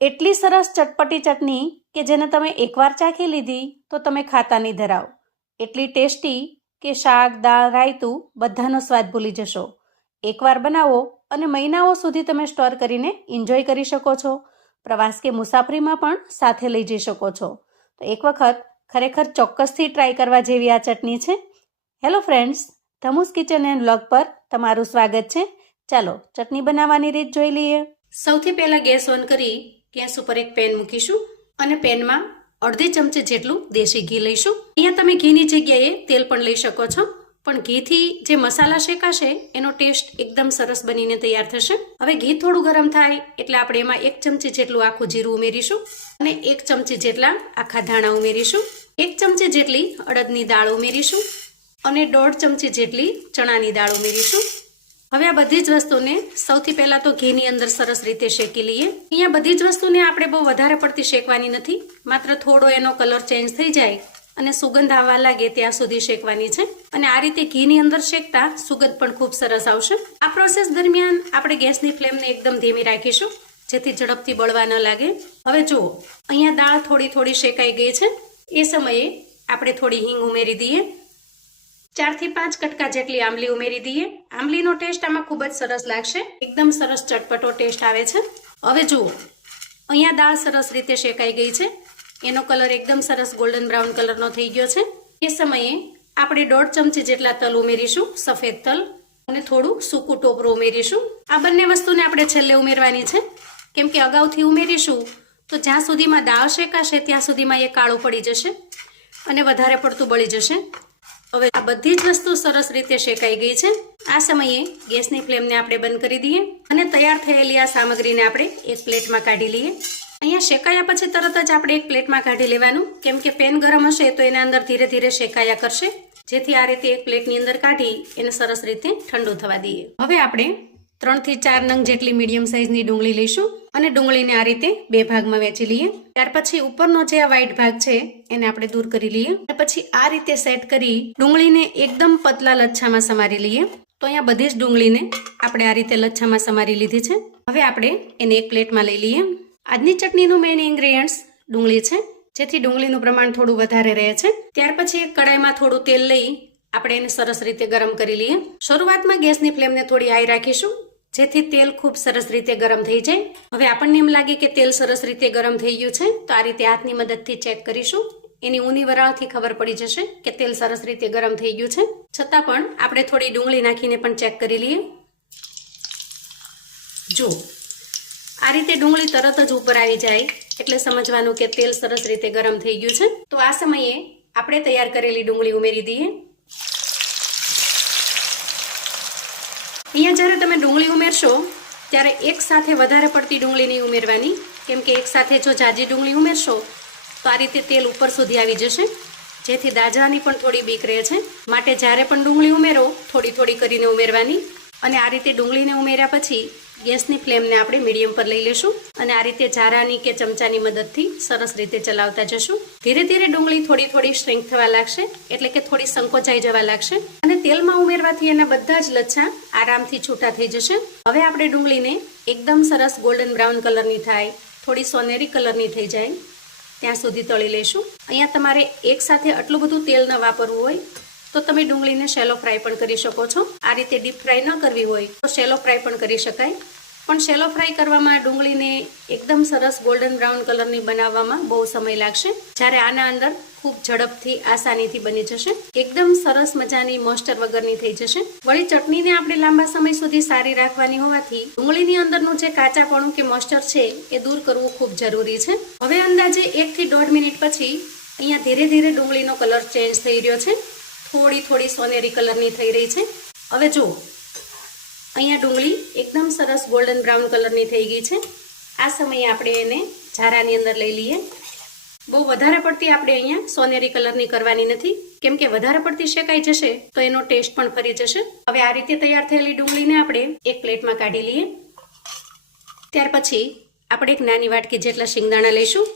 એટલી સરસ ચટપટી ચટણી કે જેને તમે એકવાર ચાખી લીધી તો તમે ખાતા નહીં ધરાવ. એટલી ટેસ્ટી કે શાક, દાળ, રાયતું બધાનો સ્વાદ ભૂલી જશો. એકવાર બનાવો અને મહિનાઓ સુધી તમે સ્ટોર કરીને એન્જોય કરી શકો છો. પ્રવાસ કે મુસાફરીમાં પણ સાથે લઈ જઈ શકો છો. તો એક વખત ખરેખર ચોક્કસથી ટ્રાય કરવા જેવી આ ચટણી છે. હેલો ફ્રેન્ડ્સ, ધમુસ કિચન એન્ડ વ્લોગ પર તમારું સ્વાગત છે. ચાલો ચટણી બનાવવાની રીત જોઈ લઈએ. સૌથી પહેલા ગેસ ઓન કરી ગેસ ઉપર એક પેન મૂકીશું અને પેનમાં અડધી ચમચી જેટલું દેશી ઘી લઈશું. અહીંયા તમે ઘીની જગ્યાએ તેલ પણ લઈ શકો છો, પણ ઘીથી જે મસાલા શેકાશે એનો ટેસ્ટ એકદમ સરસ બનીને તૈયાર થશે. હવે ઘી થોડું ગરમ થાય એટલે આપણે એમાં 1 ચમચી જેટલું આખું જીરું ઉમેરીશું અને 1 ચમચી જેટલા આખા ધાણા ઉમેરીશું. 1 ચમચી જેટલી અડદની દાળ ઉમેરીશું અને 1.5 ચમચી જેટલી ચણાની દાળ ઉમેરીશું. હવે આ બધી જ વસ્તુને સૌથી પહેલા તો ઘીની અંદર સરસ રીતે શેકી લઈએ. અહીંયા બધી જ વસ્તુને આપણે બહુ વધારે પડતી શેકવાની નથી, માત્ર થોડો એનો કલર ચેન્જ થઈ જાય અને સુગંધ આવવા લાગે ત્યાં સુધી શેકવાની છે. અને આ રીતે ઘીની અંદર શેકતા સુગંધ પણ ખૂબ સરસ આવશે. આ પ્રોસેસ દરમિયાન આપણે ગેસની ફ્લેમને એકદમ ધીમી રાખીશું જેથી ઝડપથી બળવા ન લાગે. હવે જુઓ, અહીંયા દાળ થોડી શેકાઈ ગઈ છે. એ સમયે આપણે થોડી હિંગ ઉમેરી દઈએ. 4 થી 5 કટકા જેટલી આંબલી ઉમેરી દઈએ. આંબલીનો ટેસ્ટ આમાં ખૂબ જ સરસ લાગશે, એકદમ સરસ ચટપટો ટેસ્ટ આવે છે. હવે જુઓ, અહીંયા દાળ સરસ રીતે શેકાઈ ગઈ છે. એનો કલર એકદમ સરસ ગોલ્ડન બ્રાઉન કલરનો થઈ ગયો છે. એ સમયે આપણે 1.5 ચમચી જેટલા તલ ઉમેરીશું, સફેદ તલ, અને થોડું સૂકું ટોપરું ઉમેરીશું. આ બંને વસ્તુને આપણે છેલ્લે ઉમેરવાની છે, કેમ કે અગાઉથી ઉમેરીશું તો જ્યાં સુધીમાં દાળ શેકાશે ત્યાં સુધીમાં એ કાળું પડી જશે અને વધારે પડતું બળી જશે. હવે આ બધી જ વસ્તુ સરસ રીતે શેકાઈ ગઈ છે. આ સમયે ગેસની ફ્લેમને આપણે બંધ કરી દઈએ અને તૈયાર થયેલી આ સામગ્રીને આપણે એક પ્લેટમાં કાઢી લઈએ. અહીંયા શેકાયા પછી તરત જ આપણે એક પ્લેટમાં કાઢી લેવાનું, કેમ કે પેન ગરમ હશે તો એના અંદર ધીરે ધીરે શેકાયા કરશે. જેથી આ રીતે એક પ્લેટની અંદર કાઢી એને સરસ રીતે ઠંડુ થવા દઈએ. હવે આપણે 3 થી 4 નંગ જેટલી મીડિયમ સાઇઝની ડુંગળી લઈશું અને ડુંગળીને આ રીતે 2 ભાગમાં વહેંચી લઈએ. ત્યાર પછી ઉપરનો જે આ વ્હાઈટ ભાગ છે એને આપણે દૂર કરી લઈએ અને પછી આ રીતે સેટ કરી ડુંગળીને એકદમ પતલા લચ્છામાં સમારી લઈએ. તો અહીંયા બધી જ ડુંગળીને આપણે આ રીતે લચ્છામાં સમારી લીધી છે. હવે આપણે એને એક પ્લેટમાં લઈ લઈએ. આજની ચટણીનું મેઇન ઇન્ગ્રેડિયન્ટ્સ ડુંગળી છે, જેથી ડુંગળીનું પ્રમાણ થોડું વધારે રહે છે. ત્યાર પછી એક કડાઈમાં થોડું તેલ લઈ આપણે એને સરસ રીતે ગરમ કરી લઈએ. શરૂઆતમાં ગેસની ફ્લેમને થોડી હાઈ રાખીશું જેથી તેલ ખૂબ સરસ રીતે ગરમ થઈ જાય. હવે આપણને એમ લાગે કે તેલ સરસ રીતે ગરમ થઈ ગયું છે તો આ રીતે હાથની મદદથી ચેક કરીશું. એની ઊની વરાળથી ખબર પડી જશે કે તેલ સરસ રીતે ગરમ થઈ ગયું છે. છતાં પણ આપણે થોડી ડુંગળી નાખીને પણ ચેક કરી લઈએ. જો આ રીતે ડુંગળી તરત જ ઉપર આવી જાય એટલે સમજવાનું કે તેલ સરસ રીતે ગરમ થઈ ગયું છે. તો આ સમયે આપણે તૈયાર કરેલી ડુંગળી ઉમેરી દઈએ. અહીંયા જ્યારે તમે ડુંગળી ઉમેરશો ત્યારે એક સાથે વધારે પડતી ડુંગળી નહીં ઉમેરવાની, કેમ કે એક સાથે જો જાજી ડુંગળી ઉમેરશો તો આ રીતે તેલ ઉપર સુધી આવી જશે, જેથી દાજાની પણ થોડી બીક રહે છે. માટે જ્યારે પણ ડુંગળી ઉમેરો થોડી કરીને ઉમેરવાની. અને આ રીતે ડુંગળીને ઉમેર્યા પછી ગેસની ફ્લેમને આપણે મીડિયમ પર લઈ લેશું અને આ રીતે જારાની કે ચમચાની મદદથી સરસ રીતે ચલાવતા જશું. ધીરે ધીરે ડુંગળી થોડી શ્રિંક થવા લાગશે, એટલે કે થોડી સંકોચાઈ જવા લાગશે અને તેલમાં ઉમેરવાથી એના બધા જ લચ્છા આરામથી છૂટા થઈ જશે. હવે આપણે ડુંગળીને એકદમ સરસ ગોલ્ડન બ્રાઉન કલરની થાય, થોડી સોનેરી કલરની થઈ જાય ત્યાં સુધી તળી લઈશું. અહીંયા તમારે એક સાથે આટલું બધું તેલ ન વાપરવું હોય તો તમે ડુંગળીને શેલો ફ્રાય પણ કરી શકો છો. આ રીતે ડીપ ફ્રાય ન કરવી હોય તો શેલો ફ્રાય પણ કરી શકાય. પણ શેલો ફ્રાય કરવામાં ડુંગળીને એકદમ સરસ ગોલ્ડન બ્રાઉન કલરની બનાવવામાં બહુ સમય લાગશે, જ્યારે આના અંદર ખૂબ ઝડપથી આસાનીથી બની જશે. એકદમ સરસ મજાની મોસ્ટર વગરની થઈ જશે. વળી ચટણીને આપણે લાંબા સમય સુધી સારી રાખવાની હોવાથી ડુંગળીની અંદરનું જે કાચાપણું કે મોસ્ટર છે એ દૂર કરવું ખૂબ જરૂરી છે. હવે અંદાજે 1 થી 1.5 મિનિટ પછી અહીંયા ધીરે ધીરે ડુંગળીનો કલર ચેન્જ થઈ રહ્યો છે, થોડી સોનેરી કલરની થઈ રહી છે. હવે જુઓ, અહીંયા ડુંગળી એકદમ સરસ ગોલ્ડન બ્રાઉન કલરની થઈ ગઈ છે. આ સમયે આપણે એને ઝારાની અંદર લઈ લઈએ. બહુ વધારે પડતી આપણે અહીંયા સોનેરી કલરની કરવાની નથી, કેમ કે વધારે પડતી શેકાઈ જશે તો એનો ટેસ્ટ પણ ફરી જશે. હવે આ રીતે તૈયાર થયેલી ડુંગળીને આપણે એક પ્લેટમાં કાઢી લઈએ. ત્યાર પછી આપણે એક નાની વાટકી જેટલા શિંગદાણા લઈશું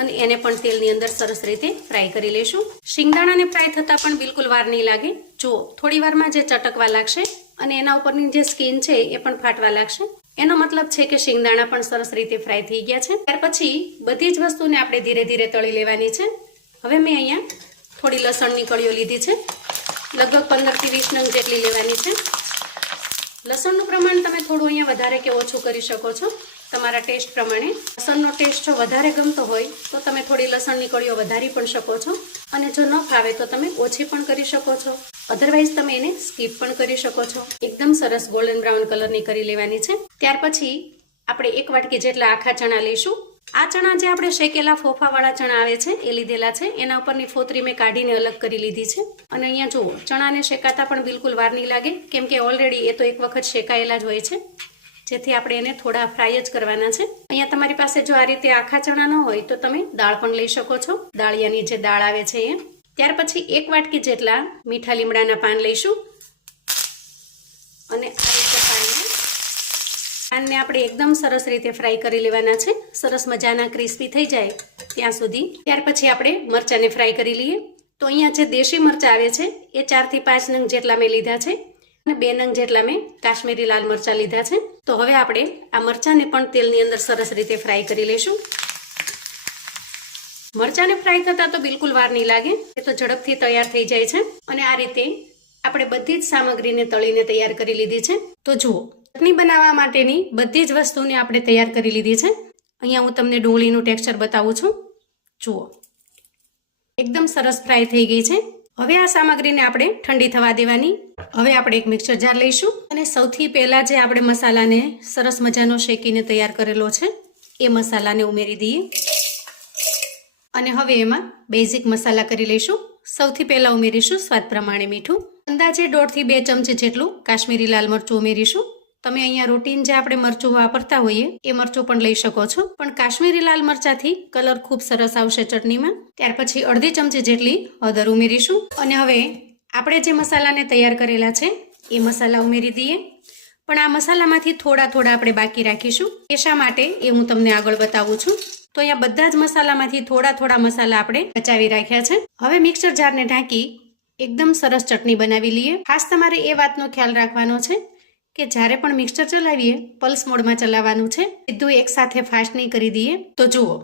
અને એને પણ તેલની અંદર સરસ રીતે ફ્રાય કરી લઈશું. શિંગદાણાને ફ્રાય થતાં પણ બિલકુલ વાર નહીં લાગે. જુઓ, થોડી વારમાં જે ચટકવા લાગશે અને એના ઉપરની જે સ્કિન છે એ પણ ફાટવા લાગશે. એનો મતલબ છે કે શિંગદાણા પણ સરસ રીતે ફ્રાય થઈ ગયા છે. ત્યાર પછી બધી જ વસ્તુને આપણે ધીરે ધીરે તળી લેવાની છે. હવે મેં અહીંયા થોડી લસણની કળીઓ લીધી છે, લગભગ 15 થી 20 નંગ જેટલી લેવાની છે. લસણનું પ્રમાણ તમે થોડું અહીંયા વધારે કે ઓછું કરી શકો છો તમારા ટેસ્ટ પ્રમાણે. લસણનો ટેસ્ટ જો વધારે ગમતો હોય તો તમે થોડી લસણની કળીઓ વધારી પણ શકો છો, અને જો ન ફાવે તો તમે ઓછી પણ કરી શકો છો. અધરવાઇઝ તમે એને સ્કીપ પણ કરી શકો છો. એકદમ સરસ ગોલ્ડન બ્રાઉન કલરની કરી લેવાની છે. ત્યાર પછી આપણે 1 વાટકી જેટલા આખા ચણા લઈશું. આ ચણા જે આપણે શેકેલા ફોફાવાળા ચણા આવે છે એ લીધેલા છે. એના ઉપરની ફોતરી મેં કાઢીને અલગ કરી લીધી છે. અને અહીંયા જુઓ, ચણાને શેકાતા પણ બિલકુલ વાર નહીં લાગે, કેમ કે ઓલરેડી એ તો એક વખત શેકાયેલા જ હોય છે, જેથી આપણે એને થોડા ફ્રાય જ કરવાના છે. અહીંયા તમારી પાસે જો આ રીતે આખા ચણા ન હોય તો તમે દાળ પણ લઈ શકો છો, દાળિયાની જે દાળ આવે છે એ. ત્યાર પછી 1 વાટકી જેટલા મીઠા લીમડાના પાન લઈશું, અને આ રીતે પાનને આપણે એકદમ સરસ રીતે ફ્રાય કરી લેવાના છે, સરસ મજાના ક્રિસ્પી થઈ જાય ત્યાં સુધી. ત્યાર પછી આપણે મરચાંને ફ્રાય કરી લઈએ. તો અહીંયા જે દેશી મરચાં આવે છે એ 4 થી 5 નંગ જેટલા મેં લીધા છે, અને 2 નંગ જેટલા મેં કાશ્મીરી લાલ મરચાં લીધા છે. તો હવે આપણે આ મરચાંને પણ તેલની અંદર સરસ રીતે ફ્રાય કરી લઈશું. મરચાંને ફ્રાય થતા તો બિલકુલ વાર નહીં લાગે, એ તો ઝડપથી તૈયાર થઈ જાય છે. અને આ રીતે આપણે બધી જ સામગ્રીને તળીને તૈયાર કરી લીધી છે. તો જુઓ, ચટણી બનાવવા માટેની બધી જ વસ્તુને આપણે તૈયાર કરી લીધી છે. અહીંયા હું તમને ડુંગળીનું ટેક્સચર બતાવું છું. જુઓ, એકદમ સરસ ફ્રાય થઈ ગઈ છે. હવે આ સામગ્રીને આપણે ઠંડી થવા દેવાની. હવે આપણે એક મિક્સર જાર લઈશું, અને સૌથી પહેલા જે આપણે મસાલાને સરસ મજાનો શેકીને તૈયાર કરેલો છે એ મસાલાને ઉમેરી દઈએ. અને હવે એમાં બેઝિક મસાલા કરી લઈશું. સૌથી પહેલા ઉમેરીશું સ્વાદ પ્રમાણે મીઠું. અંદાજે 1.5 થી 2 ચમચી જેટલું કાશ્મીરી લાલ મરચું ઉમેરીશું. તમે અહીંયા રૂટીન જે આપણે મરચું વાપરતા હોઈએ એ મરચું પણ લઈ શકો છો, પણ કાશ્મીરી લાલ મરચાથી કલર ખૂબ સરસ આવશે ચટણીમાં. ત્યાર પછી અડધી ચમચી જેટલી હળદર ઉમેરીશું. અને હવે આપણે જે મસાલાને તૈયાર કરેલા છે એ મસાલા ઉમેરી દઈએ. પણ આ મસાલામાંથી થોડા આપણે બાકી રાખીશું. એ શા માટે એ હું તમને આગળ બતાવું છું. તો અહીંયા બધા જ મસાલામાંથી થોડા મસાલા આપણે બચાવી રાખ્યા છે. હવે મિક્સર જારને ઢાંકી એકદમ સરસ ચટણી બનાવી લઈએ. ખાસ તમારે એ વાતનો ખ્યાલ રાખવાનો છે કે જ્યારે પણ મિક્સર ચલાવીએ પલ્સ મોડમાં ચલાવવાનું છે, સીધું એકસાથે ફાસ્ટ નહીં કરી દઈએ. તો જુઓ,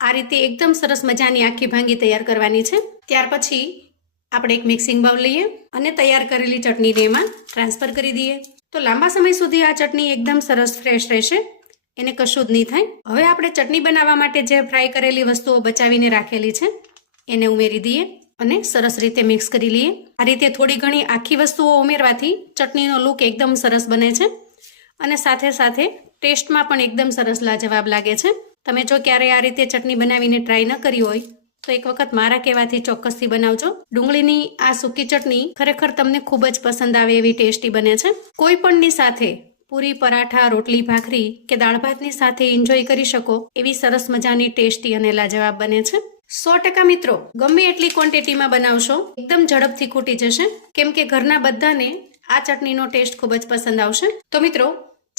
આ રીતે એકદમ સરસ મજાની આખી ભાંગી તૈયાર કરવાની છે. ત્યાર પછી આપણે એક મિક્સિંગ બાઉલ લઈએ અને તૈયાર કરેલી ચટણીને એમાં ટ્રાન્સફર કરી દઈએ. તો લાંબા સમય સુધી આ ચટણી એકદમ સરસ ફ્રેશ રહેશે, એને કશું જ નહીં થાય. હવે આપણે ચટણી બનાવવા માટે જે ફ્રાય કરેલી વસ્તુઓ બચાવીને રાખેલી છે એને ઉમેરી દઈએ અને સરસ રીતે મિક્સ કરી લઈએ. આ રીતે થોડી ઘણી આખી વસ્તુઓ ઉમેરવાથી ચટણીનો લુક એકદમ સરસ બને છે, અને સાથે સાથે ટેસ્ટમાં પણ એકદમ સરસ લાજવાબ લાગે છે. તમે જો ક્યારેય આ રીતે ચટણી બનાવીને ટ્રાય ન કરી હોય તો એક વખત મારા કહેવાથી ચોક્કસથી બનાવજો. ડુંગળીની આ સૂકી ચટણી ખરેખર તમને ખૂબ જ પસંદ આવે એવી ટેસ્ટી બને છે. કોઈ પણની સાથે, પૂરી, પરાઠા, રોટલી, ભાખરી કે દાળ ભાતની સાથે એન્જોય કરી શકો એવી સરસ મજાની ટેસ્ટી અને લાજવાબ બને છે. 100% મિત્રો, ગમે એટલી ક્વોન્ટિટીમાં બનાવશો એકદમ ઝડપથી ખૂટી જશે, કેમ કે ઘરના બધાને આ ચટણીનો ટેસ્ટ ખૂબ જ પસંદ આવશે. તો મિત્રો,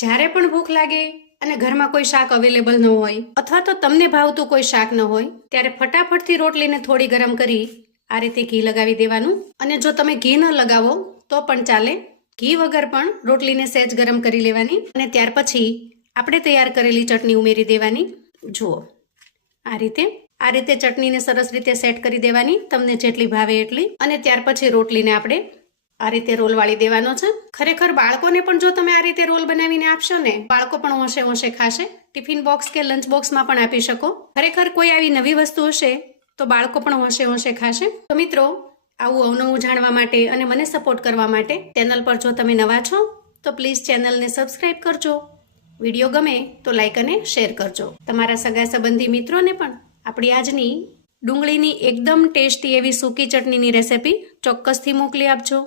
જ્યારે પણ ભૂખ લાગે અને ઘરમાં કોઈ શાક અવેલેબલ ન હોય, અથવા તો તમને ભાવતું કોઈ શાક ન હોય, ત્યારે ફટાફટથી રોટલીને થોડી ગરમ કરી આ રીતે ઘી લગાવી દેવાનું. અને જો તમે ઘી ન લગાવો તો પણ ચાલે, ઘી વગર પણ રોટલીને સહેજ ગરમ કરી લેવાની. અને ત્યાર પછી આપણે તૈયાર કરેલી ચટણી ઉમેરી દેવાની. જુઓ, આ રીતે ચટણીને સરસ રીતે સેટ કરી દેવાની, તમને જેટલી ભાવે એટલી. અને ત્યાર પછી રોટલીને આપણે આ રીતે રોલ વાળી દેવાનો છે. ખરેખર બાળકોને પણ જો તમે આ રીતે રોલ બનાવીને આપશો ને, બાળકો પણ હોંશે ખાશે. ટિફિન બોક્સ કે લંચ બોક્સમાં પણ આપી શકો. ખરેખર કોઈ આવી નવી વસ્તુ હશે તો બાળકો પણ હોંશે ખાશે. તો મિત્રો, આવું અવનવું જાણવા માટે અને મને સપોર્ટ કરવા માટે ચેનલ પર જો તમે નવા છો તો પ્લીઝ ચેનલને સબસ્ક્રાઇબ કરજો. વિડીયો ગમે તો લાઈક અને શેર કરજો. તમારા સગા સંબંધી મિત્રોને પણ આપણી આજની ડુંગળીની એકદમ ટેસ્ટી એવી સૂકી ચટણીની રેસિપી ચોક્કસથી મોકલી આપજો,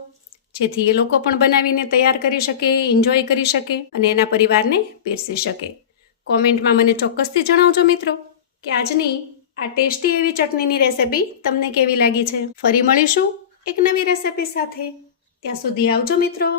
જેથી એ લોકો પણ બનાવીને તૈયાર કરી શકે, એન્જોય કરી શકે અને એના પરિવારને પીરસી શકે. કોમેન્ટમાં મને ચોક્કસથી જણાવજો મિત્રો કે આજની આ ટેસ્ટી એવી ચટણીની રેસિપી તમને કેવી લાગી છે. ફરી મળીશું એક નવી રેસિપી સાથે. ત્યાં સુધી આવજો મિત્રો.